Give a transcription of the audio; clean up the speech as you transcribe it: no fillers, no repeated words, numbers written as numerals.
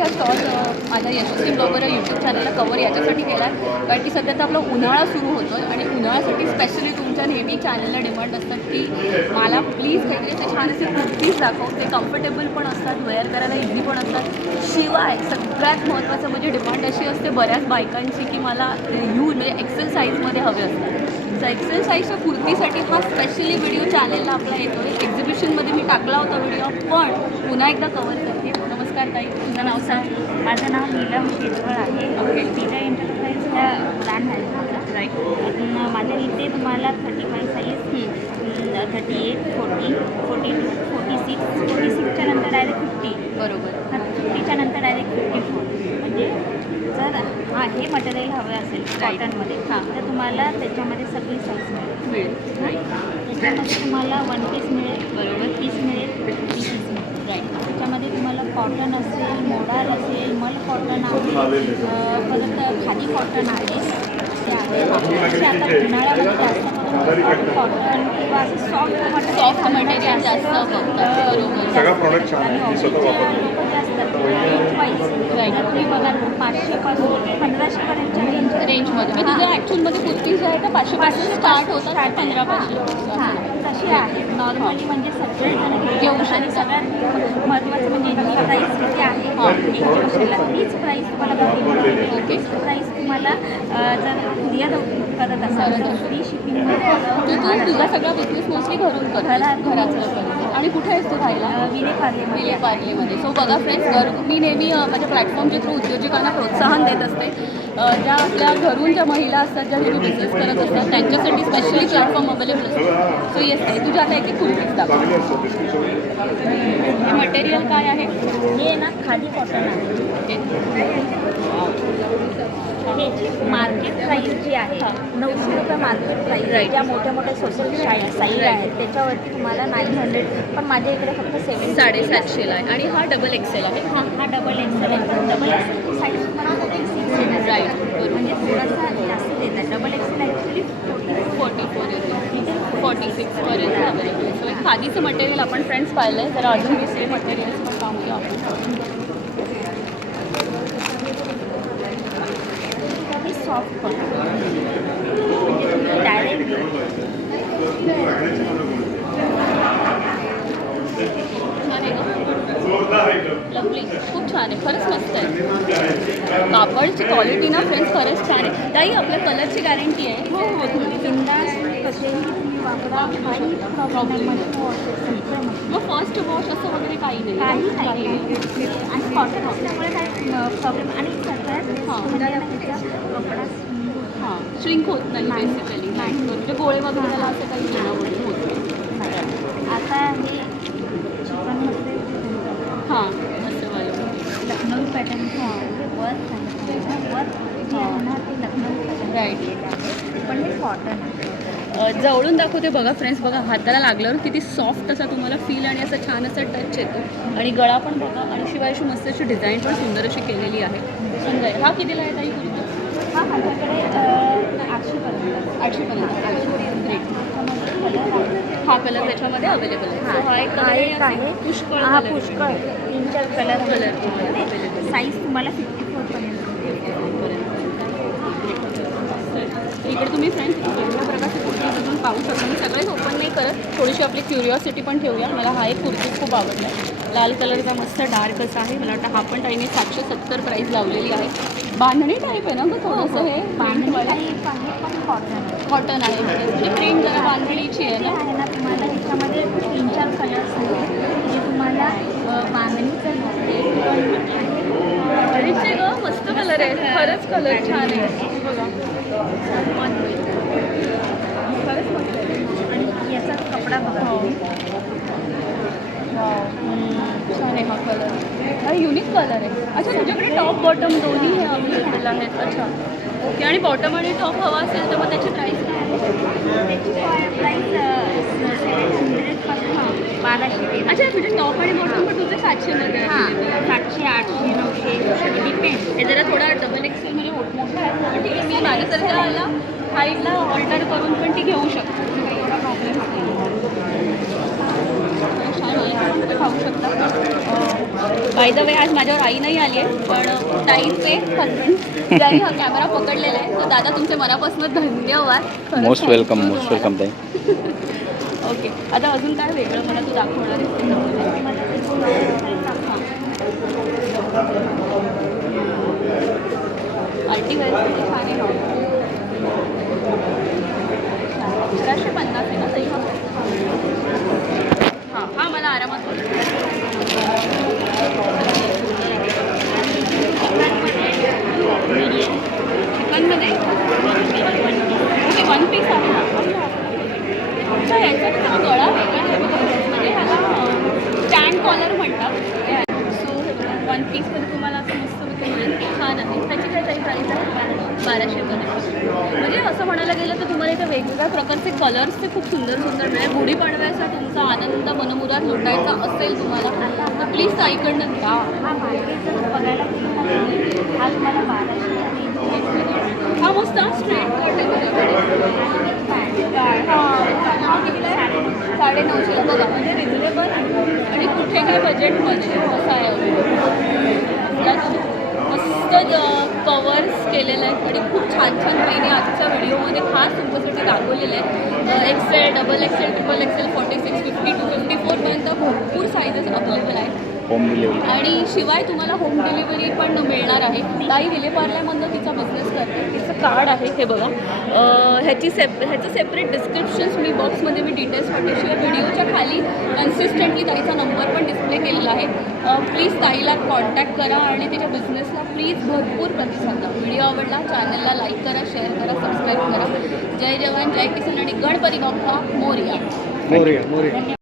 हा शॉर्ट माझ्या यशस्वी blogger YouTube चॅनलला कवर याच्यासाठी केला आहे कारण की सध्या तर आपला उन्हाळा सुरू होतो आणि उन्हाळ्यासाठी स्पेशली तुमच्या नेहमी चॅनलला डिमांड असतात की मला प्लीज काहीतरी असे छान असे कुर्तीज दाखव. ते कम्फर्टेबल पण असतात, वेअर करायला इझी पण असतात. शिवाय सगळ्यात महत्त्वाचं म्हणजे डिमांड अशी असते बऱ्याच बायकांची की मला म्हणजे एक्सेल साईजमध्ये हवे असतात. तर एक्सेल साईजच्या कुर्तीसाठी हा स्पेशली व्हिडिओ चॅनलला आपला येतो आहे. एक्झिबिशनमध्ये मी टाकला होता व्हिडिओ, पण पुन्हा एकदा कवर करते. नमस्कार ताई, तुमचं नाव सांग. माझं नाव नीलम केजवळ आहे. ओके. नीलम एंटरप्राइज ह्या ब्रँड आहे माझा. राईट. माझ्या इथे तुम्हाला 35 साईज, 38, 40, 42, 46, 46च्या नंतर डायरेक्ट 50. बरोबर. 50च्या नंतर डायरेक्ट 54. म्हणजे जर हे मटेरियल हवं असेल कॉटनमध्ये तर तुम्हाला त्याच्यामध्ये सगळी साईज मिळेल. त्याच्यामध्ये तुम्हाला 1 पीस मिळेल, बरोबर, पीस मिळेल, 3 पीस मिळेल. राईट. त्याच्यामध्ये तुम्हाला कॉटन असेल, मोडाल असेल, मल कॉटन आहे, परत खादी कॉटन आहे. ते आहे आता उन्हाळ्यामध्ये जास्त करून कॉटन किंवा असं सॉफ्ट मटेरियल जास्त बघतात. बरोबर. आणि ऑफिसचे लोक जे असतात रेंज वाईज तुम्ही बघाल 500पासून 1500पर्यंतच्या रेंजमध्ये तुझ्या ॲक्च्युअलमध्ये कुर्ती जे आहे त्या 500 स्टार्ट होतात 15पासून. हां, तसे आहेत नॉर्मली. म्हणजे सगळेजण घेऊ आणि सगळ्यात महत्त्वाचं म्हणजे जी प्राईस किती आहे एक वर्षाला तीच प्राईस तुम्हाला फिक्स प्राईस तुम्हाला जर क्लिअर करत असाल तर फ्री शिपिंगमध्ये तू तुझा सगळा बिझनेस मोस्टली घरून कर घराचं. आणि कुठे आहेस तू राहायला? विले पार्लेमध्ये. सो बघा फ्रेंड्स, मी नेहमी माझ्या प्लॅटफॉर्मच्या थ्रू उद्योजकांना प्रोत्साहन देत असते. ज्या आपल्या घरून ज्या महिला असतात, ज्या नेहमी बिझनेस करत असतात त्यांच्यासाठी स्पेशली प्लॅटफॉर्म अवेलेबल असतो. सो येस ताई, तुझ्या आता एक कुर्तीज दाखव. हे मटेरियल काय आहे? हे ना खादी कॉटन आहे. ह्याची मार्केट प्राईस जी आहे 900 रुपये मार्केट प्राईस आहे. ज्या मोठ्या मोठ्या सोशल साईड आहेत त्याच्यावरती तुम्हाला 900, पण माझ्या इकडे फक्त 750ला आहे. आणि हा डबल एक्सेल आहे. हा डबल एक्सेल आहे. डबल एक्सेल साईज तुम्हाला 46 येणार. राईट. म्हणजे थोडासा जास्त देतात. डबल एक्सेल ॲक्च्युली 44 येते, 46पर्यंत अवेलेबल. सो एक खादीचं मटेरियल आपण फ्रेंड्स पाहिलं आहे. जरा अजून दुसरे मटेरियल्स पण पाहूया आपण. सॉफ्ट कॉटन म्हणजे तुम्ही डायरेक्ट छान आहे का? लवली, खूप छान आहे. खरंच मस्त आहे. कापडची क्वालिटी ना फ्रेंड्स खरंच छान आहे. ताई आपल्या कलरची गॅरंटी आहे? हो तुम्ही बिंदास कसेही तुम्ही वापरा, काही प्रॉब्लेम मग फर्स्ट वॉश असं वगैरे काही नाही? काही नाही. आणि कॉटन असल्यामुळे काही प्रॉब्लेम आणि सगळ्यात त्याचा कपडा श्रिंक होत नाही बेसिकली. म्हणजे गोळे वगैरे त्याला असं काही घेणं वगैरे होत नाही. आता हे चिकनमध्ये असं वालं लखनऊ पॅटर्न वर्क ना ते लखनऊ पॅटर्न राईट. पण हे कॉटन आहे. जवळून दाखवते बघा फ्रेंड्स. बघा हाताला लागल्यावर किती सॉफ्ट असा तुम्हाला फील आणि असं छान असं टच येतो. आणि गळा पण बघा आणि शिवाय अशी मस्त अशी डिझाईन पण सुंदर अशी केलेली आहे. सुंदर आहे. हा कितीला आहे ताई कुर्ता? हा माझ्याकडे 800पर्यंत. 800पर्यंत. ग्रेट. हा कलर त्याच्यामध्ये अवेलेबल आहे. हा एक आहे पुष्कळ. हा पुष्कळ 3-4 कलर साईज तुम्हाला 54पर्यंत. इकडे तुम्ही फ्रेंड्स वेगवेगळ्या प्रकारचे कुर्तीज अजून पाहू शकता. मी सगळेच ओपन नाही करत, थोडीशी आपली क्युरिओसिटी पण ठेवूया. मला हा एक कुर्ती खूप आवडला आहे. लाल कलरचा मस्त डार्क असा आहे. मला वाटतं हा पण ताईने 770 प्राईस लावलेली आहे. बांधणी टाईप आहे ना गं थोडंसं? हे बांधणीवाला कॉटन आहे. म्हणजे प्रिंट जरा बांधणीची आहे ना? आहे ना तुम्हाला ह्याच्यामध्ये 3-4 कलर्स आहेत जे तुम्हाला बांधणीचं अरेचे गं मस्त कलर आहे. खरंच कलर छान आहे. बघा खरंच मस्त आहे. आणि याचा कपडा बघा. छान आहे हा कलर. हा युनिक कलर आहे. अच्छा तुझ्याकडे टॉप बॉटम दोन्ही हे अवेलेबल आहेत? अच्छा ओके. आणि बॉटम आणि टॉप हवा असेल तर मग त्याची प्राईस काय आहे? त्याची प्राईस 700पासून 1200. अच्छा तुझे टॉप आणि बॉटम पण तुझे 700मध्ये? हां 700, 800, 900 डिपेंड. हे जरा थोडा डबल एक्सेल म्हणजे मोठा आहे. पण ठीक आहे, मी माझ्यासारख्याला हाईटला ऑल्टर करून पण ती घेऊ शकतो. एवढा प्रॉब्लेम छान आहे. पाहू शकता बाय द वे आज माझ्यावर आई नाही आली आहे, पण ताईचे हजबंड ज्यांनी हा कॅमेरा पकडलेला आहे, तर दादा तुमचे मनापासून धन्यवाद. खरंच most thank you welcome most तुम्हाला. वेलकम ताई. ओके, आता अजून काय वेगळं मला तू दाखवणार आर्टिवेअर छान आहे. 1150 आहे ना ताई हा? हां, हा मला आरामात होईल. चिकनमध्ये ओके, 1 पीस आहे ना. अच्छा, याचा त्याचा गळा वेगळा आहे बघा. म्हणजे ह्याला स्टँड कॉलर म्हणतात. सो 1 पीसमध्ये तुम्हाला असं मस्त मिळेल. छान आहे. ह्याची काय काही प्राईस आहे? 1200. म्हणजे असं म्हणायला गेलं तर तुम्हाला इथे वेगवेगळ्या प्रकारचे कलर्सचे खूप सुंदर सुंदर मिळेल. गुढीपाडव्याचा तुमचा आनंद मनमुराद लुटायचा असेल तुम्हाला तर प्लीज ताईकडनं घ्या. हा मार्केट जर बघायला गेलं ना तुम्ही, हा तुम्हाला 1200 हा मस्त स्ट्रेट कट आहे तुझ्याकडे. हा कितीला आहे? 950 बघा. म्हणजे रिजनेबल आणि कुठे काय बजेटमध्ये असं आहे. मस्त कवर्स केलेले आहेत आणि खूप छान छान पेन आजच्या व्हिडिओमध्ये खास तुमच्यासाठी दाखवलेले आहेत. XL, XXL, XXL, 46, 50 to 54 पर्यंत भरपूर साईजेस अवेलेबल आहेत. Home delivery. आणि शिवाय तुम्हाला होम डिलिव्हरी पण मिळणार आहे. ताई विलेपार्ल्यामधनं तिचा बिझनेस करते. तिचं कार्ड आहे हे बघा. ह्याचं सेपरेट डिस्क्रिप्शन्स मी बॉक्समध्ये मी डिटेल्स पाठवशिवाय व्हिडिओच्या खाली कन्सिस्टंटली ताईचा नंबर पण डिस्प्ले केलेला आहे. प्लीज ताईला कॉन्टॅक्ट करा आणि तिच्या बिझनेसला प्लीज भरपूर प्रतिसाद द्या. व्हिडिओ आवडला चॅनलला लाईक करा, शेअर करा, सबस्क्राईब करा. जय जवान, जय किसान आणि गणपती बाप्पा मोरया. मोरया.